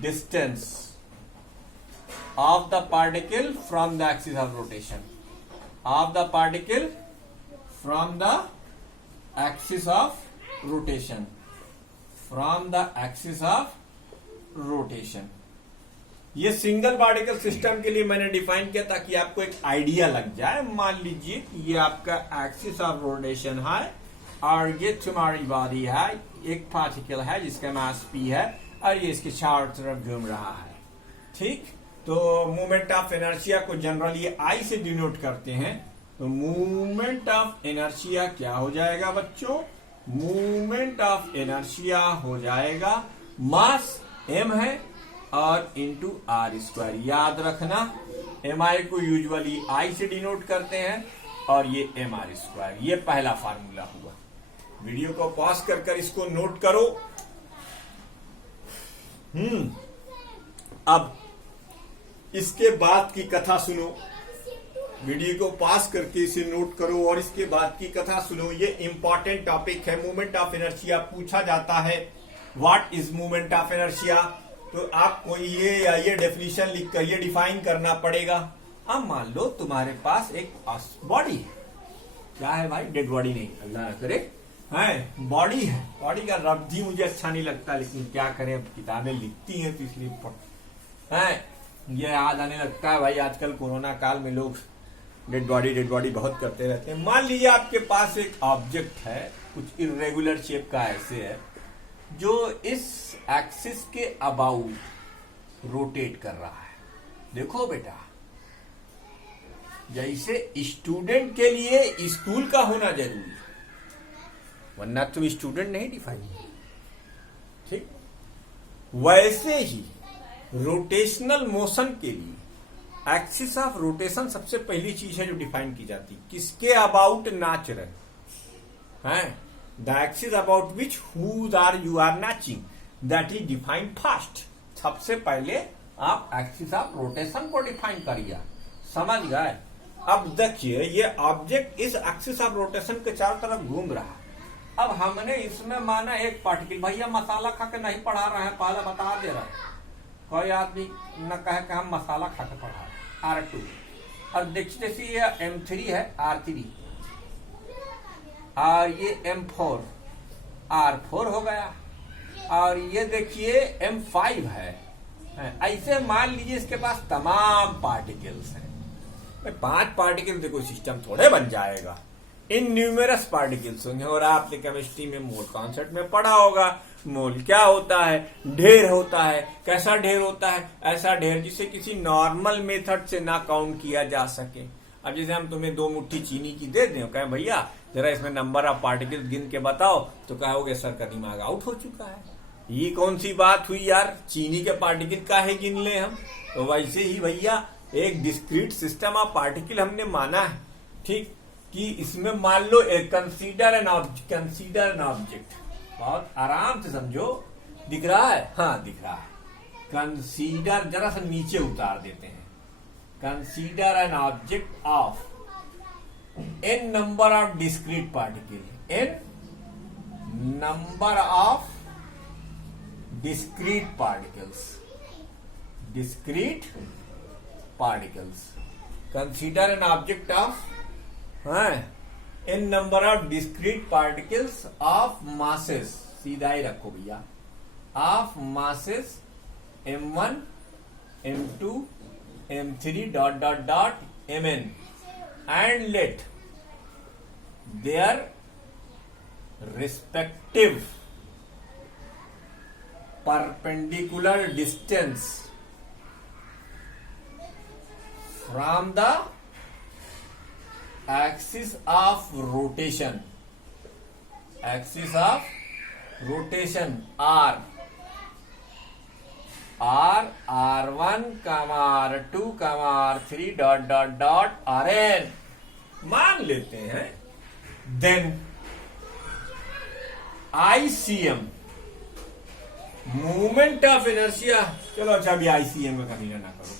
distance of the particle from the axis of rotation, of the particle from the axis of rotation, from the axis of rotation. ये single particle system के लिए मैंने define किया ताकि आपको एक idea लग जाए. मान लीजिए कि ये आपका एक्सिस ऑफ रोटेशन है और ये तुम्हारी बॉडी है, एक पार्टिकल है जिसका मास p है और ये इसके चारों तरफ घूम रहा है. ठीक, तो मोमेंट ऑफ इनर्शिया को जनरली I से डिनोट करते हैं. तो मोमेंट ऑफ इनर्शिया क्या हो जाएगा बच्चों? मोमेंट ऑफ इनर्शिया हो जाएगा मास m है और इंटू आर स्क्वायर. याद रखना mi को यूजुअली I से डिनोट करते हैं और ये mr स्क्वायर. ये पहला फार्मूला हुआ. वीडियो को पॉज कर इसको नोट करो. अब इसके बाद की कथा सुनो. वीडियो को पास करके इसे नोट करो और इसके बाद की कथा सुनो. ये इंपॉर्टेंट टॉपिक है. मोमेंट ऑफ इनर्शिया पूछा जाता है. What is moment of inertia? तो आपको ये डेफिनेशन लिखकर ये डिफाइन करना पड़ेगा. अब मान लो तुम्हारे पास एक बॉडी है. क्या है भाई? डेड बॉडी नहीं, अल्लाह करे, है बॉडी है. बॉडी का लफ्ज ही मुझे अच्छा नहीं लगता, लेकिन क्या करें, अब किताबें लिखती हैं तो इसलिए है ये याद आने लगता है. भाई आजकल कोरोना काल में लोग डेड बॉडी बहुत करते रहते हैं. मान लीजिए आपके पास एक ऑब्जेक्ट है, कुछ इरेगुलर शेप का ऐसे है, जो इस एक्सिस के अबाउट रोटेट कर रहा है. देखो बेटा, जैसे स्टूडेंट के लिए स्कूल का होना जरूरी है, वरना तुम स्टूडेंट नहीं डिफाइन. ठीक, वैसे ही रोटेशनल मोशन के लिए एक्सिस ऑफ रोटेशन सबसे पहली चीज है जो डिफाइन की जाती है. किसके अबाउट नाच रहे हैं? The axis about which whose are you are matching, that is defined first. सबसे पहले आप एक्सिस ऑफ रोटेशन को डिफाइन करिए. समझ गए? अब देखिए, ये ऑब्जेक्ट इस एक्सिस ऑफ रोटेशन के चारों तरफ घूम रहा है. अब हमने इसमें माना एक पार्टिकल. भैया मसाला खा के नहीं पढ़ा रहे हैं, पहले बता दे रहे हैं. कोई आदमी न कहे कि हम मसाला खा के पढ़ा रहे हैं. R2 और देखिए, जैसे ये M3 है, R3 और ये M4 R4 हो गया. और ये देखिए M5 है. ऐसे मान लीजिए इसके पास तमाम पार्टिकल्स हैं. 5 पार्टिकल देखो सिस्टम थोड़े बन जाएगा. इन न्यूमेरस पार्टिकल्स होंगे. और आपने केमिस्ट्री में मोल कॉन्सेप्ट में पढ़ा होगा. मोल क्या होता है? ढेर होता है. कैसा ढेर होता है? ऐसा ढेर जिसे किसी नॉर्मल मेथड से ना काउंट किया जा सके. अब जैसे हम तुम्हें 2 मुट्ठी चीनी की दे दें, कहें भैया जरा इसमें नंबर ऑफ पार्टिकल गिन के बताओ, तो कहोगे सर का दिमाग आउट हो चुका है. ये कौन सी बात हुई यार? चीनी के पार्टिकल काहे गिन ले हम? तो वैसे ही भैया एक डिस्क्रीट सिस्टम ऑफ पार्टिकल हमने माना है. ठीक, कि इसमें मान लो कंसीडर एन ऑब्जेक्ट. बहुत आराम से समझो. दिख रहा है? हाँ दिख रहा है. कंसीडर, जरा सा नीचे उतार देते हैं. Consider an object of n number of discrete particles. n number of discrete particles. Consider an object of n number of discrete particles of masses. सीधा ही रखो भैया. Of masses m1, m2, m3 ... mn, and let their respective perpendicular distance from the axis of rotation R R1, R2, R3 ... Rn मान लेते हैं. Then ICM, movement of inertia. चलो अच्छा, अभी ICM का कमी ना करो.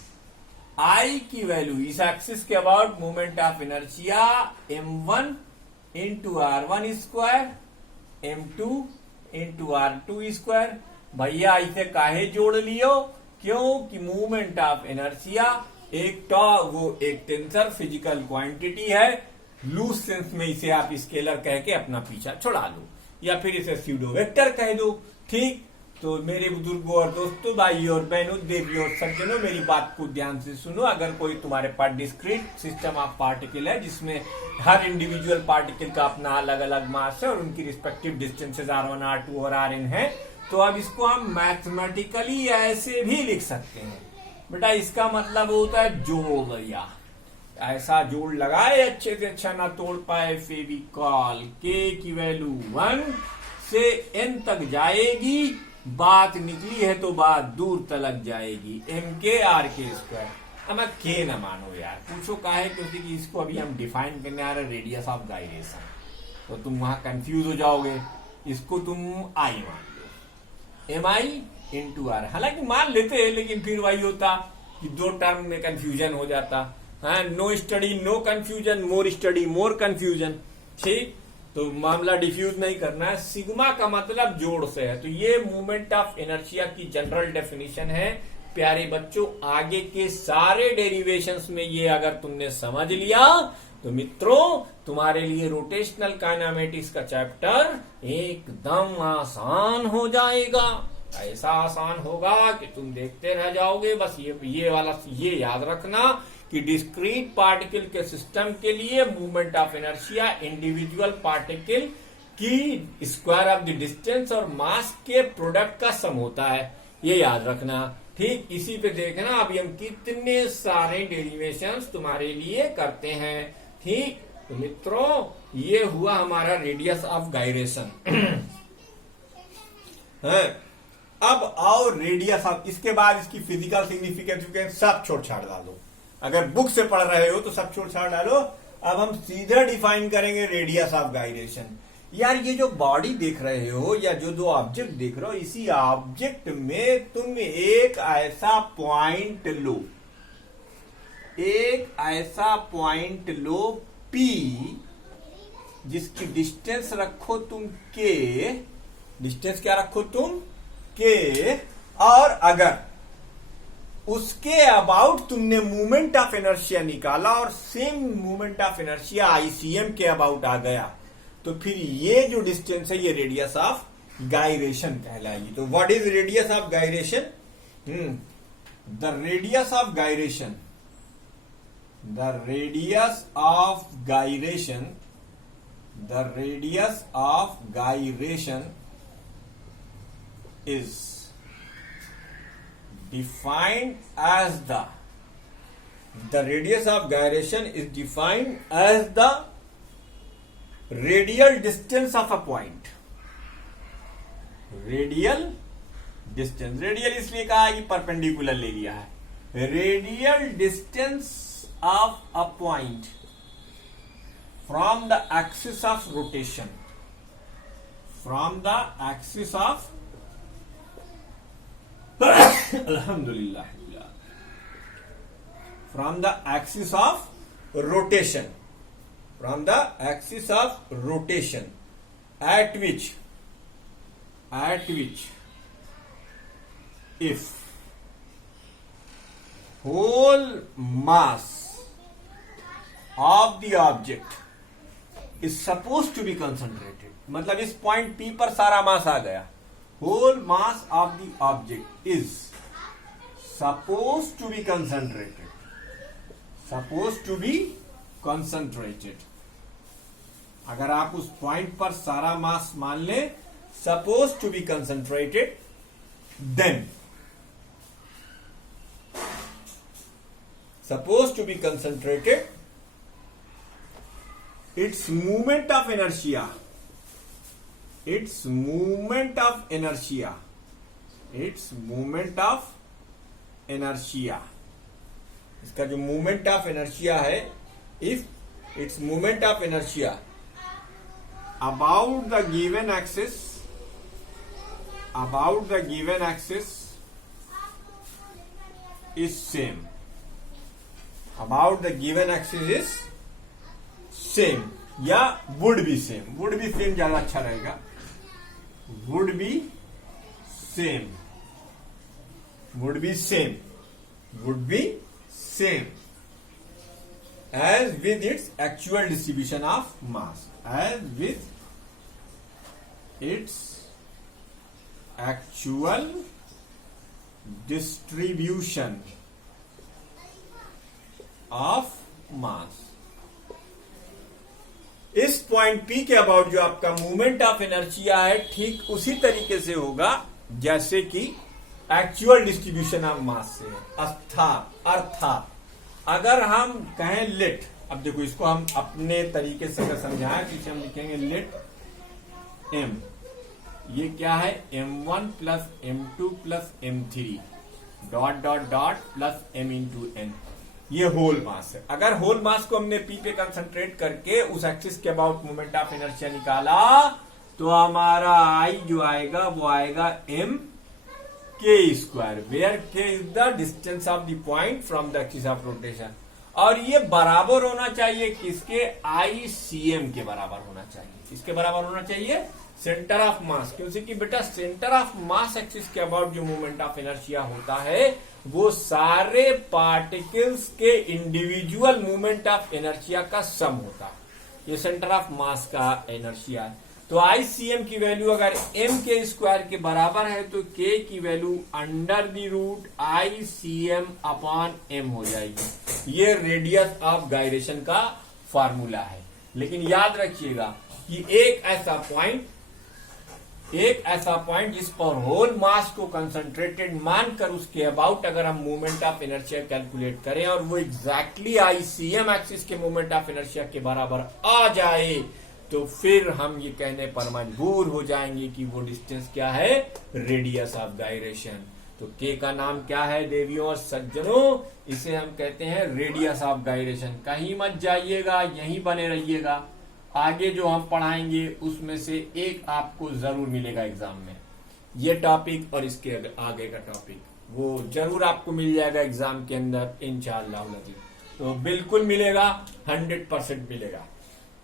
I की वैल्यू इस एक्सिस के about movement of inertia m1 into R1 square, m2 into R2 square, भैया इसे काहे जोड़ लियो, क्यों कि मूवमेंट ऑफ इनर्शिया वो एक टेंसर फिजिकल क्वांटिटी है, लूज सेंस में इसे आप स्केलर कह के अपना पीछा छुड़ा लो, या फिर इसे स्यूडो वेक्टर कह दो। ठीक, तो मेरे बुजुर्गों और दोस्तों, भाइयों और बहनों, देवियों और सज्जनों, मेरी बात को ध्यान से सुनो। अगर कोई तुम्हारे पास डिस्क्रीट सिस्टम ऑफ पार्टिकल है जिसमें हर इंडिविजुअल पार्टिकल का अपना अलग अलग मास है और उनकी रिस्पेक्टिव डिस्टेंसेज R1 R2 और Rn है, तो अब इसको हम मैथमेटिकली ऐसे भी लिख सकते हैं। बेटा इसका मतलब होता है जोड़, या ऐसा जोड़ लगाए अच्छे से अच्छा ना तोड़ पाए फेविकॉल। के की वैल्यू 1 से n तक जाएगी, बात निकली है तो बात दूर तलक जाएगी, MK/R² अब के न मानो यार, पूछो काहे, क्योंकि इसको अभी हम डिफाइन करने आ रहे रेडियस ऑफ गायरेशन, तो तुम वहां कंफ्यूज हो जाओगे। इसको तुम आई मान लो, MI/R। हालांकि मान लेते हैं, लेकिन फिर वही होता कि दो टर्म में कंफ्यूजन हो जाता। हाँ, no study no confusion, more study more confusion. ठीक, तो मामला डिफ्यूज नहीं करना है। सिग्मा का मतलब जोड़ से है, तो ये मूवमेंट ऑफ इनर्शिया की जनरल डेफिनेशन है। प्यारे बच्चों, आगे के सारे डेरिवेशंस में ये अगर तुमने समझ लिया तो मित्रों तुम्हारे लिए रोटेशनल काइनेमेटिक्स का चैप्टर एकदम आसान हो जाएगा। ऐसा आसान होगा कि तुम देखते रह जाओगे। बस ये याद रखना कि डिस्क्रीट पार्टिकल के सिस्टम के लिए movement of inertia individual particle की स्क्वायर ऑफ द डिस्टेंस और मास के प्रोडक्ट का सम होता है, ये याद रखना। ठीक, इसी पे देखना अभी हम कितने सारे डेरिवेशंस तुम्हारे लिए करते हैं। ठीक, तो मित्रों ये हुआ हमारा रेडियस ऑफ गायरेशन है। अब आओ रेडियस ऑफ, इसके बाद इसकी फिजिकल सिग्निफिकेंस सब छोड़ छाड़ डालो। अगर बुक से पढ़ रहे हो तो सब छोड़ छाड़ डालो। अब हम सीधे डिफाइन करेंगे रेडियस ऑफ गायरेशन। यार ये जो बॉडी देख रहे हो या जो दो ऑब्जेक्ट देख रहे हो, इसी ऑब्जेक्ट में तुम एक ऐसा पॉइंट लो, एक ऐसा पॉइंट लो P, जिसकी डिस्टेंस रखो तुम K, डिस्टेंस क्या रखो तुम K, और अगर उसके अबाउट तुमने मूवमेंट ऑफ इनर्शिया निकाला और same movement of inertia ICM के अबाउट आ गया, तो फिर ये जो डिस्टेंस है ये रेडियस ऑफ गायरेशन कहलाएगी। तो what is radius of gyration? The radius of gyration, the radius of gyration, the radius of gyration is defined as the radius of gyration is defined as the radial distance of a point. Radial distance, radial इसलिए कहा है कि perpendicular ले लिया है। Radial distance of a point from the axis of rotation, from the axis of Alhamdulillah, from the axis of rotation, from the axis of rotation, at which if whole mass of the object is supposed to be concentrated, मतलब इस point P पर सारा मास आ गया, whole mass of the object is supposed to be concentrated, supposed to be concentrated। अगर आप उस point पर सारा मास मान ले supposed to be concentrated, then supposed to be concentrated, its movement of inertia, its movement of inertia, its movement of inertia, इसका जो movement of inertia है, if its movement of inertia about the given axis, about the given axis is same, about the given axis is same, या would be same, would be same ज्यादा अच्छा रहेगा, would be same, would be same as with its actual distribution of mass, as with its actual distribution of mass. इस point P के about जो आपका movement of inertia है ठीक उसी तरीके से होगा जैसे कि एक्चुअल डिस्ट्रीब्यूशन ऑफ मास से अर्थात अगर हम कहें लेट, अब देखो इसको हम अपने तरीके से अगर समझाएं तो इसे हम लिखेंगे लेट एम, ये क्या है m1 plus m2 plus m3 dot dot dot plus m into n, ये होल मास है। अगर होल मास को हमने p पे कंसंट्रेट करके उस एक्सिस के अबाउट मोमेंट ऑफ इनर्शिया निकाला तो हमारा I जो आएगा वो आएगा m k square, where k is the distance of the point from the axis of rotation, और ये बराबर होना चाहिए किसके, ICM के बराबर होना चाहिए। किसके बराबर होना चाहिए, सेंटर ऑफ मास, क्योंकि बेटा सेंटर ऑफ मास एक्सिस के अबाउट जो मूवमेंट ऑफ इनर्शिया होता है वो सारे पार्टिकल्स के इंडिविजुअल मूवमेंट ऑफ इनर्शिया का सम होता है। ये सेंटर ऑफ मास का इनर्शिया है। तो ICM की वैल्यू अगर m के स्क्वायर के बराबर है तो k की value under the root ICM upon m हो जाएगी। ये रेडियस ऑफ गायरेशन का फार्मूला है। लेकिन याद रखिएगा कि एक ऐसा पॉइंट जिस पर होल मास को कंसंट्रेटेड मानकर उसके अबाउट अगर हम मूवमेंट ऑफ इनर्शिया कैलकुलेट करें और वो एग्जैक्टली ICM एक्सिस के मूवमेंट ऑफ इनर्शिया के बराबर आ जाए तो फिर हम ये कहने पर मजबूर हो जाएंगे कि वो डिस्टेंस क्या है, रेडियस ऑफ गायरेशन। तो के का नाम क्या है देवियों और सज्जनों, इसे हम कहते हैं रेडियस ऑफ गायरेशन। कहीं मत जाइएगा, यहीं बने रहिएगा, आगे जो हम पढ़ाएंगे उसमें से एक आपको जरूर मिलेगा एग्जाम में। ये टॉपिक और इसके आगे का टॉपिक वो जरूर आपको मिल जाएगा एग्जाम के अंदर इंशाअल्लाह। तो बिल्कुल मिलेगा, 100% मिलेगा,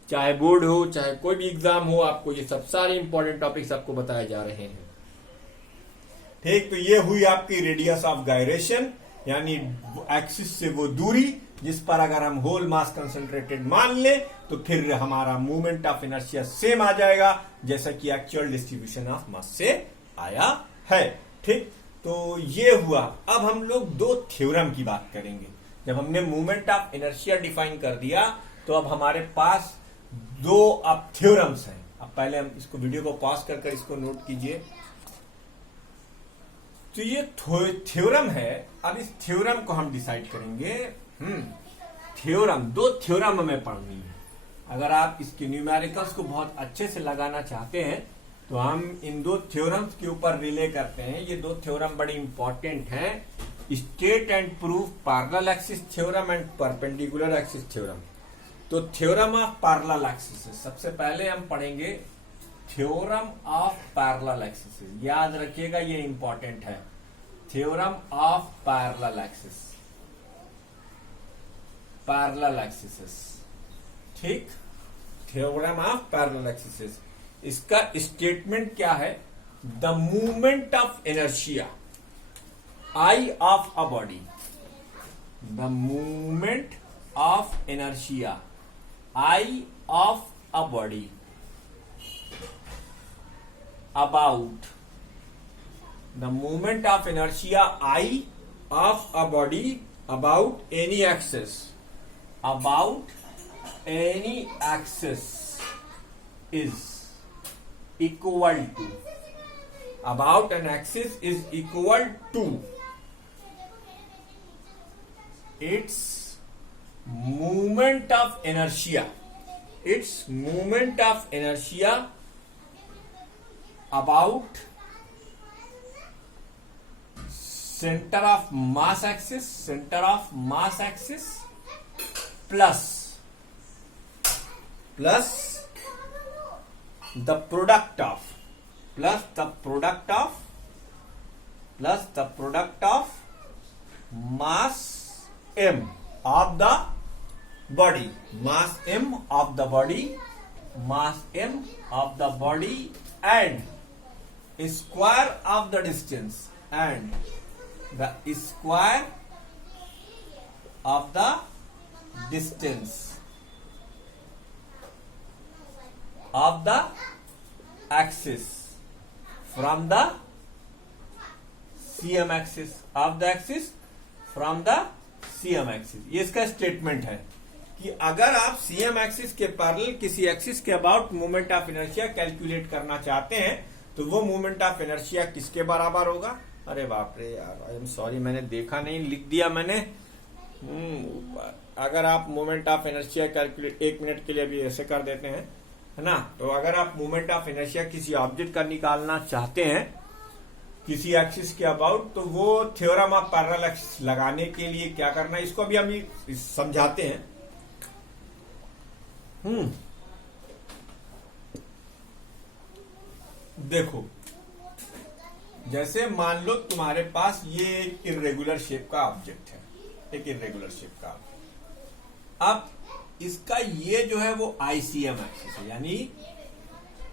चाहे बोर्ड हो चाहे कोई भी एग्जाम हो, आपको ये सब सारे इंपॉर्टेंट टॉपिक्स आपको बताए जा रहे हैं। ठीक, तो ये हुई आपकी रेडियस ऑफ गायरेशन, यानी एक्सिस से वो दूरी जिस पर अगर हम होल मास कंसंट्रेटेड मान ले तो फिर हमारा मूवमेंट ऑफ इनर्शिया सेम आ जाएगा जैसा कि एक्चुअल डिस्ट्रीब्यूशन ऑफ मास से आया है। ठीक, तो ये हुआ। अब हम लोग दो थ्योरम की बात करेंगे। जब हमने मूवमेंट ऑफ इनर्शिया डिफाइन कर दिया तो अब हमारे पास दो अब थ्योरम्स हैं। अब पहले हम इसको वीडियो को पॉज कर इसको नोट कीजिए। तो ये थ्योरम है। अब इस थ्योरम को हम डिसाइड करेंगे। थ्योरम, दो थ्योरम हमें पढ़नी है। अगर आप इसके न्यूमेरिकल्स को बहुत अच्छे से लगाना चाहते हैं तो हम इन दो थ्योरम्स के ऊपर रिले करते हैं। ये दो थ्योरम बड़ी इंपॉर्टेंट हैं, state and proof parallel axis theorem and perpendicular axis theorem. तो थ्योरम ऑफ पैरेलल एक्सिस सबसे पहले हम पढ़ेंगे। थ्योरम ऑफ पैरेलल एक्सिस याद रखिएगा, ये इंपॉर्टेंट है। Theorem of parallel axis, parallel axis, ठीक, थ्योरम ऑफ पैरेलल एक्सिस। इसका स्टेटमेंट क्या है, the movement of inertia I of a body, the movement of inertia I of a body about the movement of inertia I of a body about any axis, about any axis is equal to, about an axis is equal to its movement of inertia, its movement of inertia about center of mass axis, center of mass axis plus the product of, plus the product of, plus the product of mass m of the body, mass m of the body, mass m of the body and square of the distance and the square of the distance of the axis from the CM axis of the axis from the CM axis। ये इसका statement है कि अगर आप CM axis के parallel किसी axis के about moment of inertia calculate करना चाहते हैं तो वो मोमेंट ऑफ इनर्शिया किसके बराबर होगा? अरे बाप रे यार, आई एम सॉरी, मैंने देखा नहीं, लिख दिया मैंने। अगर आप moment of inertia calculate 1 minute के लिए भी ऐसे कर देते हैं, है ना, तो अगर आप मोमेंट ऑफ इनर्शिया किसी ऑब्जेक्ट का निकालना चाहते हैं किसी एक्सिस के अबाउट, तो वो थ्योरम ऑफ पैरेलल एक्सिस लगाने के लिए क्या करना है, इसको अभी हम समझाते हैं। देखो, जैसे मान लो तुम्हारे पास ये एक इर्रेगुलर शेप का ऑब्जेक्ट है, एक इर्रेगुलर शेप का। अब इसका ये जो है वो ICM एक्सिस है, यानी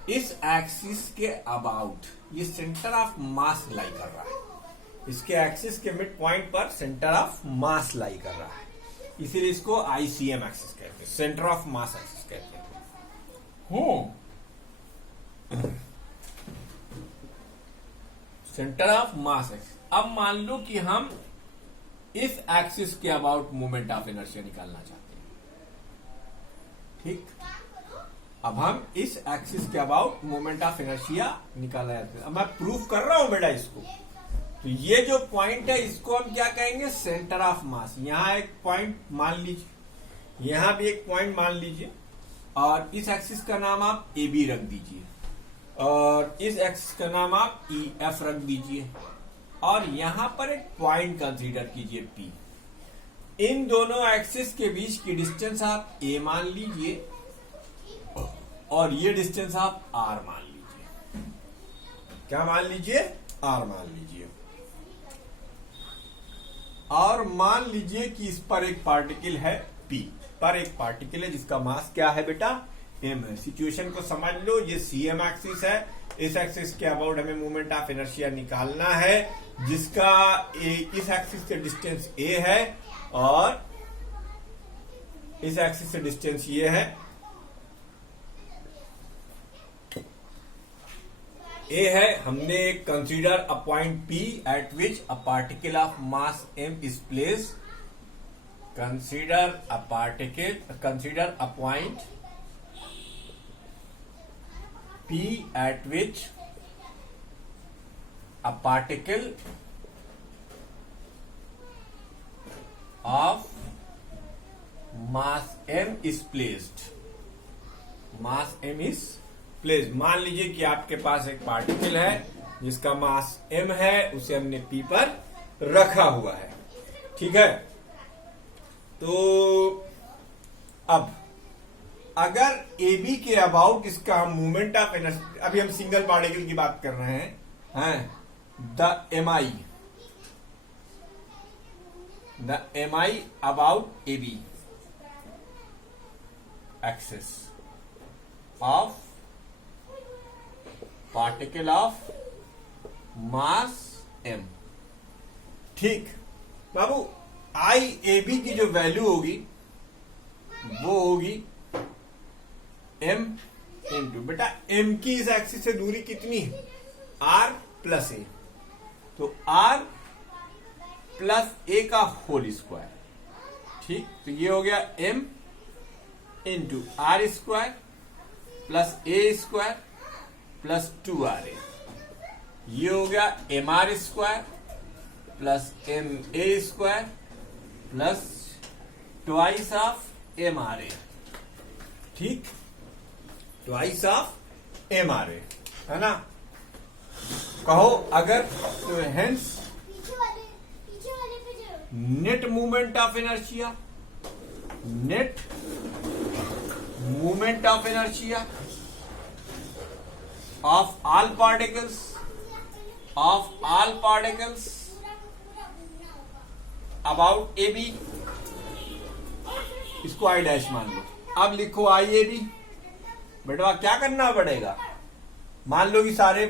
इस एक्सिस के अबाउट ये सेंटर ऑफ मास लाई कर रहा है। इसके एक्सिस के मिड पॉइंट पर सेंटर ऑफ मास लाई कर रहा है, इसीलिए इसको ICM एक्सिस कहते हैं, सेंटर ऑफ मास एक्सिस कहते हैं। Centre of mass axis. अब मान लो कि हम इस एक्सिस के अबाउट मोमेंट ऑफ इनर्शिया निकालना चाहते हैं, ठीक। अब हम इस एक्सिस के अबाउट मोमेंट ऑफ इनर्शिया निकालना चाहते हैं। अब मैं प्रूफ कर रहा हूं बेटा इसको। तो ये जो पॉइंट है इसको हम क्या कहेंगे? Centre of mass. यहां एक पॉइंट मान लीजिए, यहां भी एक पॉइंट मान लीजिए, और इस एक्सिस का नाम आप AB रख दीजिए, और इस एक्सिस का नाम आप EF रख दीजिए, और यहां पर एक पॉइंट कंसीडर कीजिए P। इन दोनों एक्सिस के बीच की डिस्टेंस आप A मान लीजिए, और ये डिस्टेंस आप R मान लीजिए। क्या मान लीजिए? R मान लीजिए। और मान लीजिए कि इस पर एक पार्टिकल है P, पर एक पार्टिकल है जिसका मास क्या है बेटा? M है। सिचुएशन को समझ लो, ये CM एक्सिस है, इस एक्सिस के अबाउट हमें मोमेंट ऑफ इनर्शिया निकालना है, जिसका इस एक्सिस से डिस्टेंस A है और इस एक्सिस से डिस्टेंस ये है A है। हमने consider a point P eight which a particle of mass M is placed. Consider a point P at which a particle of mass M is placed. Mass M is placed. मान लीजिए कि आपके पास एक particle है जिसका मास M है, उसे हमने P पर रखा हुआ है, ठीक है। तो अब अगर AB के अबाउट इसका हम मूवमेंट ऑफ इनर्शिया, अभी हम सिंगल पार्टिकल की बात कर रहे हैं, the MI about AB axis of particle of mass M, ठीक। बाबू IAB की जो वैल्यू होगी वो होगी M इंटू, बेटा M की इस एक्सिस से दूरी कितनी है? R प्लस A, तो R प्लस A का होल स्क्वायर, ठीक। तो ये हो गया M into R square plus A square plus 2RA। ये हो गया MR square plus MA square plus twice of MRA, ठीक, ट्वाइस ऑफ MRA, है ना। कहो अगर तो hence net movement of inertia, net movement of inertia of all particles about AB, इसको I' मान लो। अब लिखो IAB। बेटा क्या करना पड़ेगा? मान लो कि सारे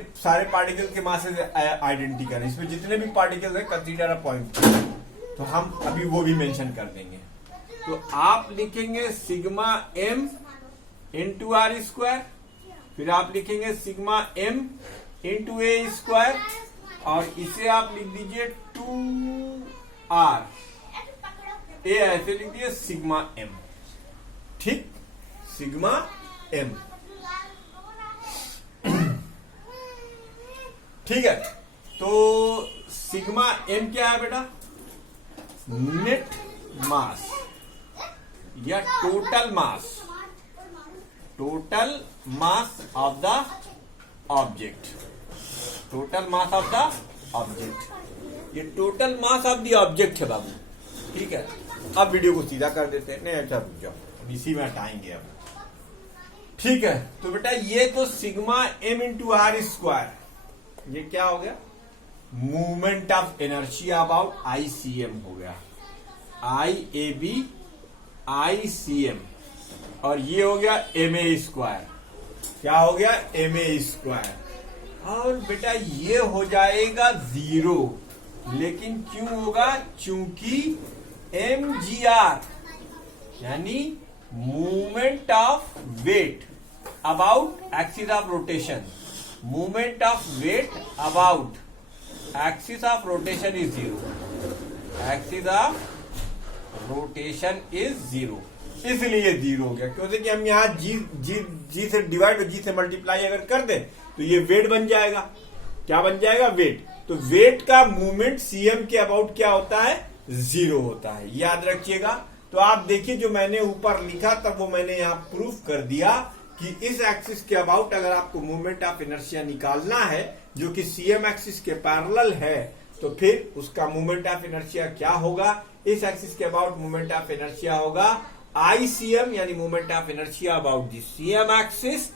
पार्टिकल के मासेस आइडेंटिकल है, इसमें जितने भी पार्टिकल्स है कंसीडर अ पॉइंट, तो हम अभी वो भी मेंशन कर देंगे। तो आप लिखेंगे sigma m into R square, फिर आप लिखेंगे sigma m into A square, और इसे आप लिख दीजिए 2r, ए ऐसे लिख दिए सिग्मा m, ठीक, सिग्मा m, ठीक है। तो सिग्मा m क्या है बेटा? नेट मास या total mass of the object, total mass of the object, ये total mass of the object है बाबू, ठीक है। अब वीडियो को सीधा कर देते हैं, नहीं अच्छा रुक जाओ, अब इसी में हटाएंगे अब, ठीक है। तो बेटा ये तो sigma m into R square, ये क्या हो गया? Movement of inertia about ICM हो गया, IAB ICM, और ये हो गया MA स्क्वायर, क्या हो गया? MA स्क्वायर, और बेटा ये हो जाएगा 0, लेकिन क्यों होगा? चूंकि mgr यानी movement of weight about axis of rotation, movement of weight about axis of rotation is 0, axis of rotation is 0, इसलिए 0 हो गया। क्योंकि हम यहाँ जी से डिवाइड और जी से मल्टीप्लाई अगर कर दें तो ये वेट बन जाएगा, क्या बन जाएगा? वेट। तो वेट का मूवमेंट CM के अबाउट क्या होता है? 0 होता है, याद रखिएगा। तो आप देखिए जो मैंने ऊपर लिखा तब वो मैंने यहाँ प्रूफ कर दिया कि इस एक्सिस के अबाउट अगर आपको मूवमेंट ऑफ इनर्शिया निकालना है जो कि CM एक्सिस के पैरेलल है, तो फिर उसका मूवमेंट ऑफ इनर्शिया क्या होगा? इस एक्सिस के अबाउट मूवमेंट ऑफ इनर्शिया होगा ICM, यानी movement of inertia about the CM axis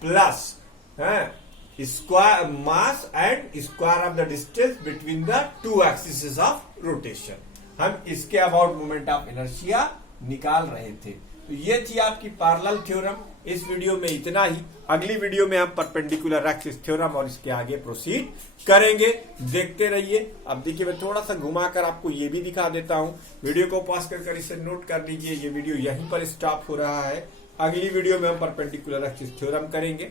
plus square mass and square of the distance between the two axis of rotation. हम इसके अबाउट मूवमेंट ऑफ इनर्शिया निकाल रहे थे। तो ये थी आपकी पैरेलल थ्योरम। इस वीडियो में इतना ही, अगली वीडियो में हम परपेंडिकुलर एक्सिस थ्योरम और इसके आगे प्रोसीड करेंगे। देखते रहिए। अब देखिए मैं थोड़ा सा घुमाकर आपको ये भी दिखा देता हूँ। वीडियो को पॉज कर इसे नोट कर लीजिए। ये वीडियो यहीं पर स्टॉप हो रहा है। अगली वीडियो में हम परपेंडिकुलर एक्सिस थ्योरम करेंगे।